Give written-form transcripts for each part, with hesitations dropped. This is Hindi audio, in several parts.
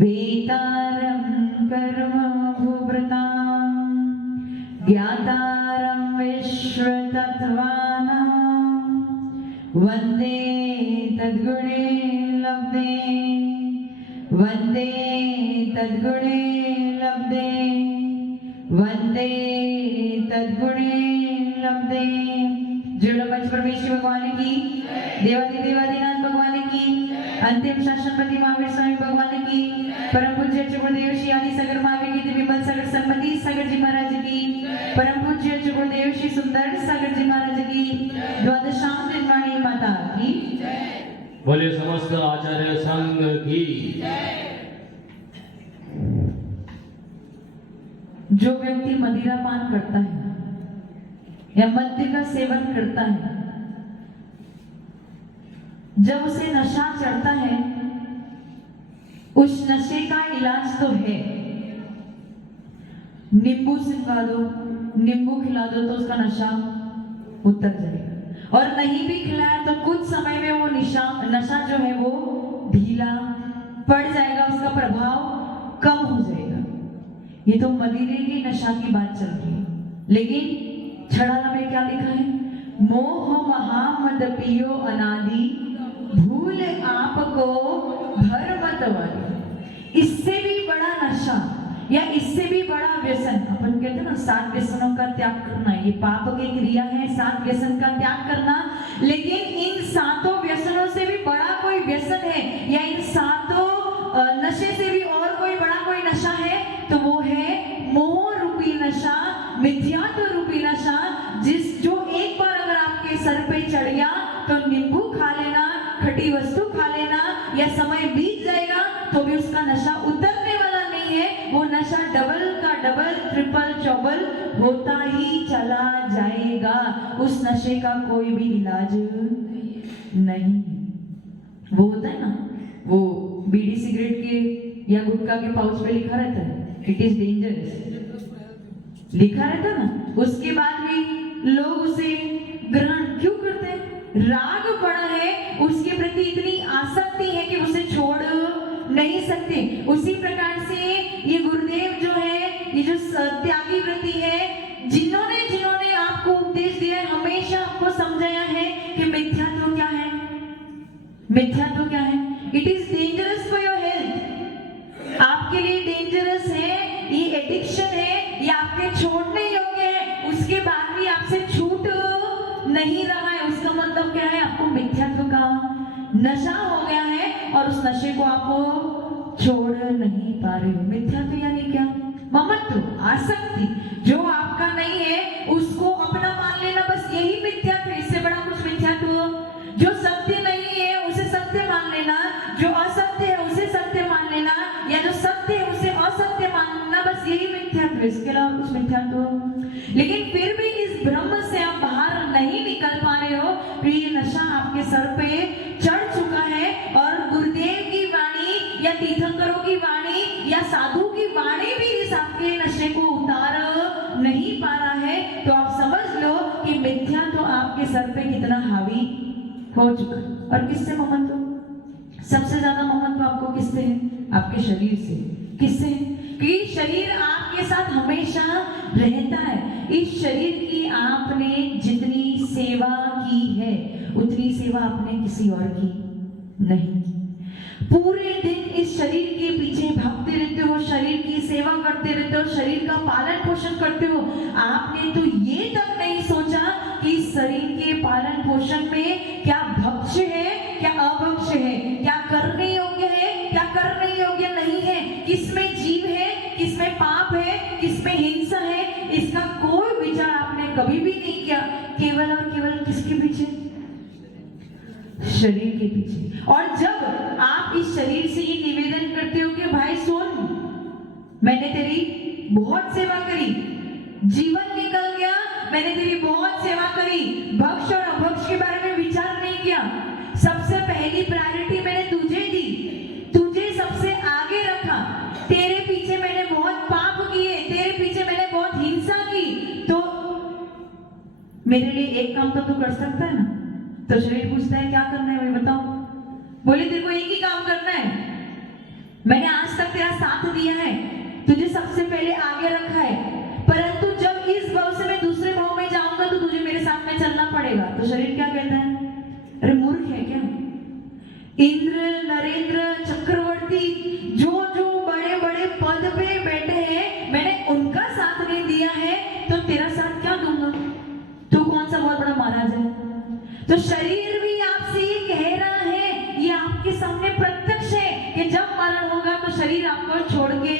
वेतारं कर्म भूभृतां ज्ञातारं विश्वतत्त्वानां वन्दे तद्गुणे लब्धे वन्दे तद्गुणे लब्धे वन्दे तद्गुणे लब्धे। जुड़मच परमेश्वर भगवान की, देवादिदेवादिनाथ भगवान की, अंतिम शासनपति महावीर स्वामी भगवान की, परम पूज्य गुरुदेव श्री आदि सागर महावीर की विमल सागर सन्मति सागर जी महाराज की, परम पूज्य गुरुदेव श्री सुंदर सागर जी महाराज की, द्वादशाम निर्वाणी माता की, बोले समस्त आचार्य संघ की। जो व्यक्ति मदिरा पान करता है या मद्य का सेवन करता है, जब उसे नशा चढ़ता है, उस नशे का इलाज तो है, नींबू सिलवा दो, नींबू खिला दो तो उसका नशा उतर जाएगा, और नहीं भी खिलाया तो कुछ समय में वो नशा जो है वो ढीला पड़ जाएगा, उसका प्रभाव कम हो जाएगा। ये तो मदिरे की नशा की बात चल रही है, लेकिन छड़ाना में क्या लिखा है? मोह महामद पियो अनादि भूल आपको भर मत वाली। इससे भी बड़ा नशा या इससे भी बड़ा व्यसन, अपन कहते हैं ना 7 व्यसनों का त्याग करना, ये पाप की क्रिया है 7 व्यसन का त्याग करना, लेकिन इन 7 व्यसनों से भी बड़ा कोई व्यसन है या इन 7 नशे से भी और कोई बड़ा कोई नशा है तो वो है मोह रूपी नशा, मिथ्यात्व रूपी नशा, जो एक बार अगर आपके सर पे चढ़ गया तो नींबू खा लेना, खटी वस्तु खा लेना या समय बीत जाएगा तो भी उसका नशा उतरने वाला नहीं है। वो नशा डबल का डबल, ट्रिपल चौबल होता ही चला जाएगा। उस नशे का कोई भी इलाज नहीं। वो होता है ना, वो बीड़ी सिगरेट के या गुटखा के पाउच पे लिखा रहता है इट इज डेंजरस, लिखा रहता ना, उसके बाद भी लोग उसे ग्रहण क्यों करते हैं? राग पड़ा है, उसके प्रति इतनी आसक्ति है कि उसे छोड़ नहीं सकते। उसी प्रकार से ये गुरुदेव जो है, ये जो त्यागी व्रति है, जिन्होंने आपको उपदेश दिया है, हमेशा आपको समझाया है कि मिथ्यात्व क्या है, मिथ्यात्व क्या है। It is dangerous for your health, आपके लिए डेंजरस है, ये एडिक्शन है, ये आपके छोड़ने योग्य है, उसके बाद भी आपसे छूट नहीं रहा है। उसका मतलब क्या है? आपको मिथ्यात्व का नशा हो गया है और उस नशे को आप छोड़ नहीं पा रहे हो। मिथ्यात्व यानी क्या? ममत्व, आसक्ति, जो आपका नहीं है उसको अपना मान लेना, बस यही मिथ्यात्व। इससे बड़ा कुछ मिथ्यात्व, जो सत्य नहीं है उसे सत्य मान लेना, जो असत्य है उसे सत्य मान लेना, या जो सत्य है उसे असत्य मानना, बस यही मिथ्यात्व, इसके अलावा कुछ मिथ्यात्व। लेकिन फिर भी इस भ्रम से आप बाहर नहीं निकल पा रहे हो, फिर ये नशा आपके सर पे चढ़ चुका है और गुरुदेव की वाणी या तीर्थंकरों की वाणी या साधु की वाणी भी इस आपके नशे को उतार नहीं पा रहा है। तो आप समझ लो कि मिथ्या तो आपके सर पे कितना हावी हो चुका। और किससे ममत्व? सबसे ज्यादा ममत्व आपको किससे है? आपके शरीर से। किससे? कि शरीर आपके साथ हमेशा रहता है। इस शरीर की आपने जितनी सेवा की है उतनी सेवा आपने किसी और की नहीं की। पूरे दिन इस शरीर के पीछे भागते रहते हो, शरीर की सेवा करते रहते हो, शरीर का पालन पोषण करते हो। आपने तो ये तक नहीं सोचा कि शरीर के पालन पोषण में क्या भक्ष्य है, क्या अभक्ष्य है, क्या करने योग्य है, क्या करने योग्य नहीं है, किसमें जीव है, किसमें पाप है, किसमें हिंसा है, इसका कोई विचार आपने कभी भी नहीं किया। केवल और केवल किसके पीछे? शरीर के पीछे। और जब आप इस शरीर से ये निवेदन करते हो कि भाई सुन, मैंने तेरी बहुत सेवा करी, जीवन निकल गया, मैंने तेरी बहुत सेवा करी, भक्ष्य और अभक्ष्य के बारे में विचार नहीं किया, सबसे पहली प्रायोरिटी मैंने तुझे दी, तुझे सबसे आगे रखा, तेरे पीछे मैंने बहुत पाप किए, तेरे पीछे मैंने बहुत हिंसा की, तो मेरे लिए एक काम तो कर सकता है ना? तो शरीर पूछता है क्या करना है भाई बताओ। बोले तेरे को एक ही काम करना मैंने आज तक तेरा साथ दिया है, तुझे सबसे पहले आगे रखा है, परंतु जब इस भाव से मैं दूसरे भाव में जाऊंगा तो तुझे मेरे साथ में चलना पड़ेगा। तो शरीर क्या कहता है? अरे मूर्ख है क्या? इंद्र, नरेंद्र, चक्रवर्ती, जो जो बड़े बड़े पद पे बैठे हैं, मैंने उनका साथ नहीं दिया है तो तेरा साथ क्या दूंगा? तू कौन सा बहुत बड़ा महाराज है? तो शरीर भी आपसे ये कह रहा है, ये आपके सामने प्रत्यक्ष है कि जब मरण होगा तो शरीर आपको छोड़ के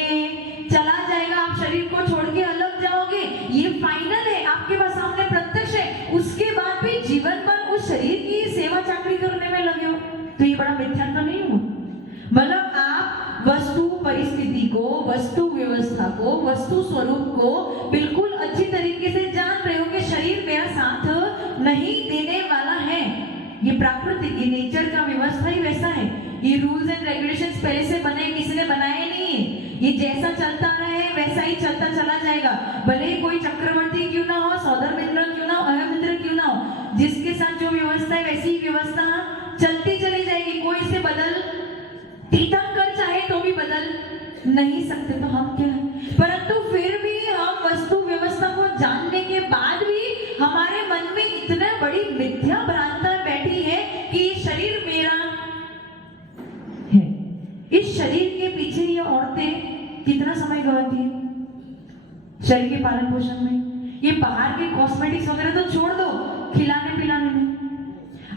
चला जाएगा, आप शरीर को छोड़ के अलग जाओगे, ये फाइनल है, आपके पास सामने प्रत्यक्ष है। उसके बाद भी जीवन भर उस शरीर की सेवा चाकरी करने में लगे हो, तो ये बड़ा मिथ्या तो नहीं हुआ? मतलब आप वस्तु परिस्थिति को, वस्तु व्यवस्था को, वस्तु स्वरूप को बिल्कुल अच्छी तरीके से जान रहे हो कि शरीर मेरा साथ नहीं देने वाला है। ये प्राकृतिक, ये नेचर का व्यवस्था ही वैसा है। ये रूल्स एंड रेगुलेशंस पहले से बने, किसी ने बनाए नहीं है। ये जैसा चलता रहे वैसा ही चलता चला जाएगा, भले ही कोई चक्रवर्ती क्यों ना हो, सौदरमिंद्र क्यों ना हो, अहमिंद्र क्यों ना हो, जिसके साथ जो व्यवस्था है वैसी ही व्यवस्था चलती चली जाएगी। कोई इसे बदल तीर्थंकर चाहे तो भी बदल नहीं सकते, तो हम क्या है? परंतु फिर भी हम वस्तु व्यवस्था को जानने के बाद भी हमारे मन में इतना बड़ी मिथ्या भ्रांति बैठी है कि ये शरीर मेरा है। इस शरीर के पीछे ये औरतें कितना समय गवाती है शरीर के पालन पोषण में। ये बाहर के कॉस्मेटिक्स वगैरह तो छोड़ दो, खिलाने पिलाने में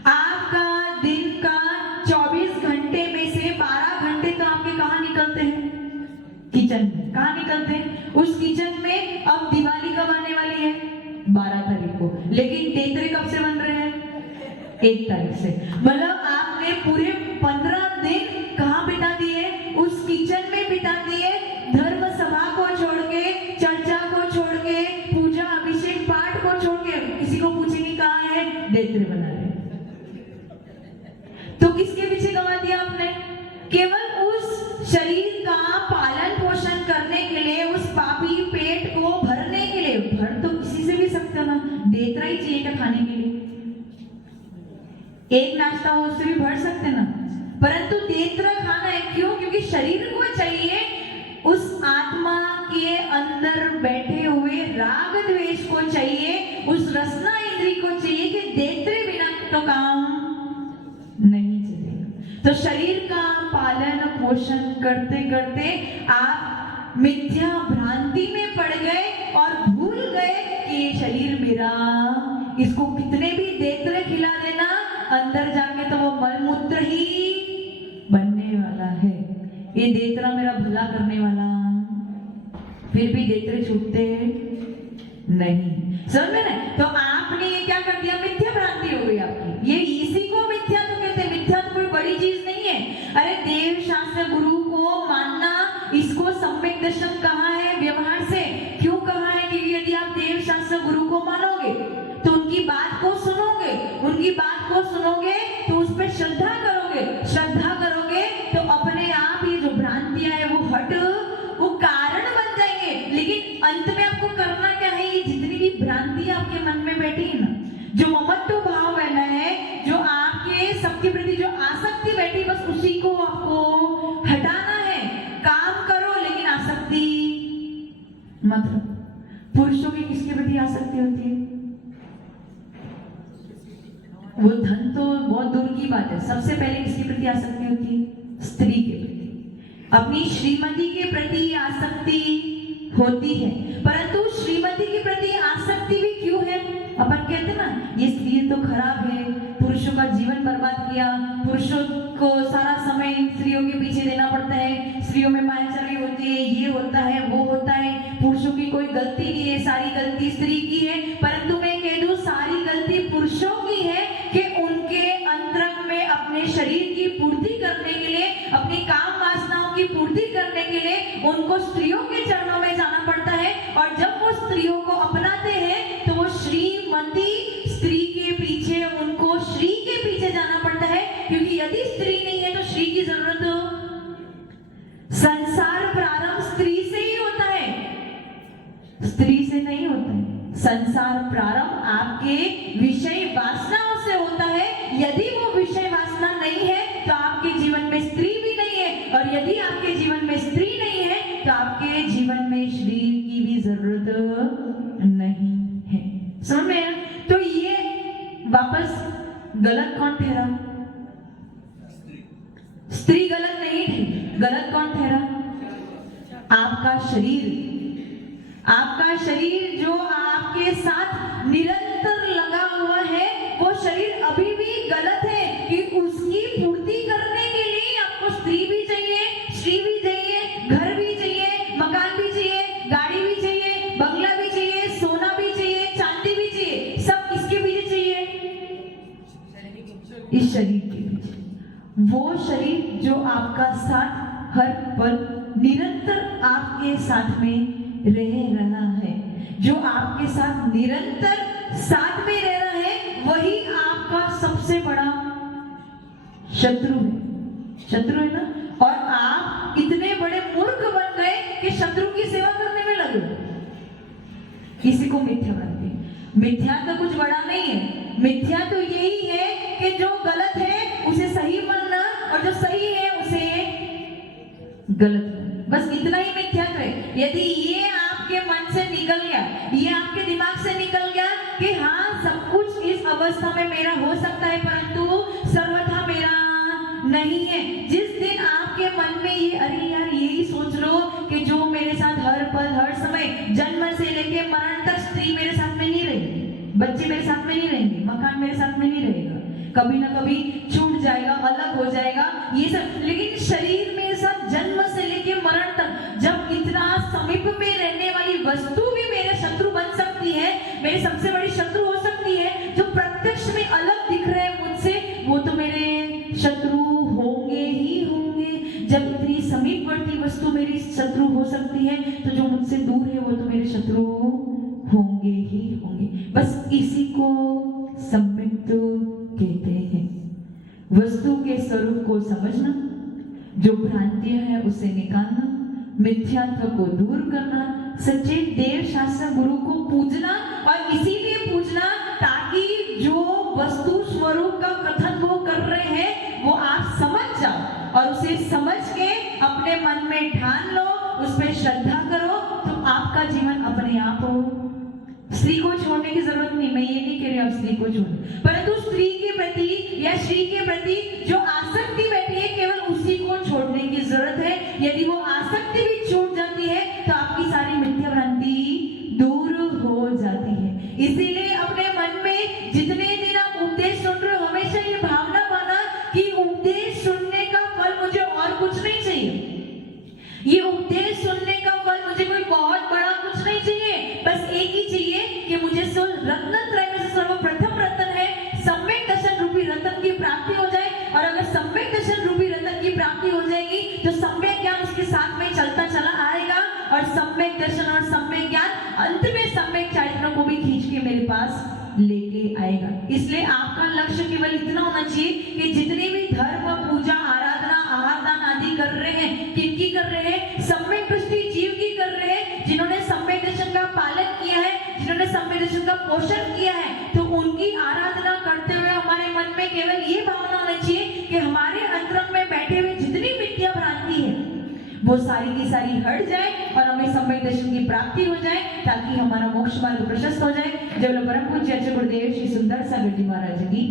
आपका दिन का 24 घंटे में से 12 घंटे तो आपके कहाँ निकलते हैं? किचन में। कहाँ निकलते हैं? उस किचन में। अब दिवाली कब आने वाली है? 12 तारीख को, लेकिन तेतरे कब से बन रहे हैं? 1 तारीख से। मतलब आपने पूरे 15 दिन कहाँ बिता दिए? उस किचन में बिता दिए, धर्म सभा को छोड़ के, चर्चा को छोड़ के, पूजा अभिषेक पाठ को छोड़ के। किसी को पूछेंगे कहाँ है? तेतरे बना रहे। तो किसके पीछे गवा दिया आपने? केवल उस शरीर का पालन पोषण करने के लिए, उस पापी पेट को भरने के लिए। भर तो किसी से भी सकते हो ना, देतरा ही चाहिए क्या खाने के लिए? एक नाश्ता हो उससे भी भर सकते ना, परंतु देतरा खाना है। क्यों? क्योंकि शरीर को चाहिए उस आत्मा के अंदर बैठे हुए राग द्वेष को चाहिए, उस रसना इंद्री को चाहिए कि देतरे बिना तो काम नहीं चलेगा। तो शरीर का पालन पोषण करते करते आप मिथ्या भ्रांति में पड़ गए और भूल गए कि ये शरीर मेरा, इसको कितने भी देतरे खिला देना, अंदर जाके तो वो मलमूत्र ही बनने वाला है। ये देतरा मेरा भला करने वाला, फिर भी देतरे छूटते नहीं। समझ में ना? तो आपने ये क्या कर दिया? मिथ्या भ्रांति हो गई आपकी। ये इसी को मिथ्या तो कहते हैं। मिथ्या तो कोई बड़ी चीज नहीं है। अरे देव शास्त्र गुरु को मानना, इसको सम्यक दर्शन कहा है व्यवहार से। क्यों कहा है? क्योंकि यदि आप देव शास्त्र गुरु को मानोगे तो उनकी बात को सुनोगे, उनकी बात को सुनोगे तो उस पर श्रद्धा करोगे, श्रद्धा करोगे तो अपने आप ये जो भ्रांतियां है वो हट, वो कारण बन जाएंगे। लेकिन अंत में आपको करना क्या है? ये जितनी भी भ्रांतियां आपके मन में बैठी है ना, जो ममत्व भाव बना है, जो आपके सबके प्रति जो आसक्ति बैठी, बस उसी को आपको हटाना है। काम करो लेकिन आसक्ति मतलब पुरुषों की किसके प्रति आसक्ति होती है? वो धन तो बहुत दूर की बात है, सबसे पहले किसके प्रति आसक्ति होती है? स्त्री के प्रति, अपनी श्रीमती के प्रति आसक्ति होती है। परंतु श्रीमती के प्रति आसक्ति भी क्यों है? अपन कहते ना, ये स्त्री तो खराब है, पुरुषों का जीवन बर्बाद किया, पुरुषों को सारा समय स्त्रियों के पीछे देना पड़ता है, स्त्रियों में मायाचारी होती है, ये होता है, वो होता है, पुरुषों की कोई गलती नहीं है, सारी गलती स्त्री की है। परंतु मैं कह दूं, सारी गलती पुरुषों की है कि उनके अंतरंग में अपने शरीर की पूर्ति करने के लिए, अपनी काम वासनाओं की पूर्ति करने के लिए उनको स्त्रियों के चरणों में जाना पड़ता है। और जब वो स्त्रियों को अपनाते हैं तो वो श्रीमती स्त्री के पीछे, उनको श्री के पीछे जाना पड़ता है। क्योंकि यदि स्त्री नहीं है तो श्री की जरूरत, संसार प्रारंभ स्त्री से ही होता है, स्त्री से नहीं होता है। संसार प्रारंभ आपके विषय वासनाओं से होता है। यदि वो विषय वासना नहीं है तो आपके जीवन में स्त्री भी नहीं है, और यदि आपके जीवन गलत कौन ठहरा? स्त्री गलत नहीं थी, गलत कौन ठहरा? आपका शरीर। आपका शरीर जो आपके साथ निरंतर लगा हुआ है, वो शरीर अभी भी गलत है कि उसकी पूर्ति करने के लिए आपको स्त्री भी चाहिए, श्री भी चाहिए, घर भी चाहिए, मकान भी चाहिए, गाड़ी भी चाहिए, बंगला भी चाहिए, सोना भी चाहिए, चांदी भी चाहिए। सब किसके पीछे चाहिए? इस शरीर के पीछे। वो शरीर जो आपका साथ हर पल निरंतर आपके साथ में रह रहा है, जो आपके साथ निरंतर साथ में रह रहा है, वही आपका सबसे बड़ा शत्रु है। शत्रु है ना? और आप इतने बड़े मूर्ख बन गए कि शत्रु की सेवा करने में लगे। किसी को मिथ्या भ्रांति। मिथ्या तो कुछ बड़ा नहीं है। मिथ्या तो यही है कि जो गलत है उसे सही मानना और जो सही है उसे गलत मानना। बस इतना ही मिथ्यात्व है। यदि ये आपके मन से निकल गया, ये आपके दिमाग से निकल गया कि हाँ सब कुछ इस अवस्था में मेरा हो सकता है परंतु सर्वथा मेरा नहीं है। जिस दिन आपके मन में ये अरे यार यही सोच लो कि जो मेरे साथ हर पल हर समय जन्म से लेके मरण तक स्त्री मेरे साथ में नहीं रहेगी, बच्चे मेरे साथ में नहीं रहेंगे, मकान मेरे साथ में नहीं रहेगा, कभी ना कभी छूट जाएगा, अलग हो जाएगा, ये सब। लेकिन शरीर मेरे साथ जन्म से लेके मरण तक, जब इतना समीप में रहने वाली वस्तु भी मेरे शत्रु बन सकती है, मेरे सबसे बड़ी शत्रु हो सकती है, जो प्रत्यक्ष में अलग दिख रहे हैं मुझसे, वो तो मेरे शत्रु होंगे ही होंगे। जब इतनी समीपवर्ती वस्तु मेरी शत्रु हो सकती है, तो जो मुझसे दूर है वो तो मेरे शत्रु होंगे ही होंगे। बस इसी को सम्यक्त कहते हैं। वस्तु के स्वरूप को समझना, जो भ्रांतियां है उसे निकालना, मिथ्यात्व को दूर करना, सच्चे देव शास्त्र गुरु को पूजना, और इसीलिए पूजना ताकि जो वस्तु स्वरूप का कथन वो कर रहे हैं वो आप समझ जाओ और उसे समझ के अपने मन में ठान लो, उस पर श्रद्धा करो, तो आपका जीवन अपने आप हो। स्त्री को छोड़ने की जरूरत नहीं, मैं ये नहीं कह रही आप स्त्री को छोड़ो, परंतु स्त्री के प्रति या श्री के प्रति जो आसक्ति बैठी है केवल उसी को छोड़ने की जरूरत है। यदि वो आसक्ति भी छूट जाती है तो आपकी सारी मिथ्या भ्रांति दूर हो जाती है। इसीलिए अपने मन में जितने दिन आप उपदेश सुन रहे हो, हमेशा ये भावना पाना कि उपदेश सुनने का फल मुझे और कुछ नहीं चाहिए। ये उपदेश सुनने का फल मुझे कोई बहुत बड़ा कुछ नहीं चाहिए, बस एक ही चाहिए कि मुझे रत्नत्रय में से सर्वप्रथम रत्न है सम्यक दर्शन रूपी रत्न की प्राप्ति हो जाए। और अगर सम्यक दर्शन रूपी रत्न की प्राप्ति हो जाएगी तो सम्यक ज्ञान उसके साथ में चलता चला आएगा, और सम्यक दर्शन और सम्यक ज्ञान अंत में सम्यक चारित्रों को भी खींच के मेरे पास लेके आएगा। इसलिए आपका लक्ष्य केवल इतना होना चाहिए कि जितने भी धर्म, पूजा, आराधना, आहार दान आदि कर रहे हैं, किनकी कर रहे हैं? सम्यक दृष्टि जीव की कर रहे हैं, जिन्होंने सम्यक दर्शन का पालन किया है, जिन्होंने सम्यक दर्शन का पोषण किया है। तो उनकी आराधना करते हुए हमारे मन में केवल ये भावना होनी चाहिए कि हमारे अंतरंग में बैठे हुए जितनी मिथ्या भ्रांति है वो सारी की सारी हट जाए और हमें सम्यक दर्शन की प्राप्ति हो जाए, ताकि हमारा मोक्ष मार्ग प्रशस्त हो जाए। जय बोलो परम पूज्य गुरुदेव श्री सुंदर सागर जी महाराज की।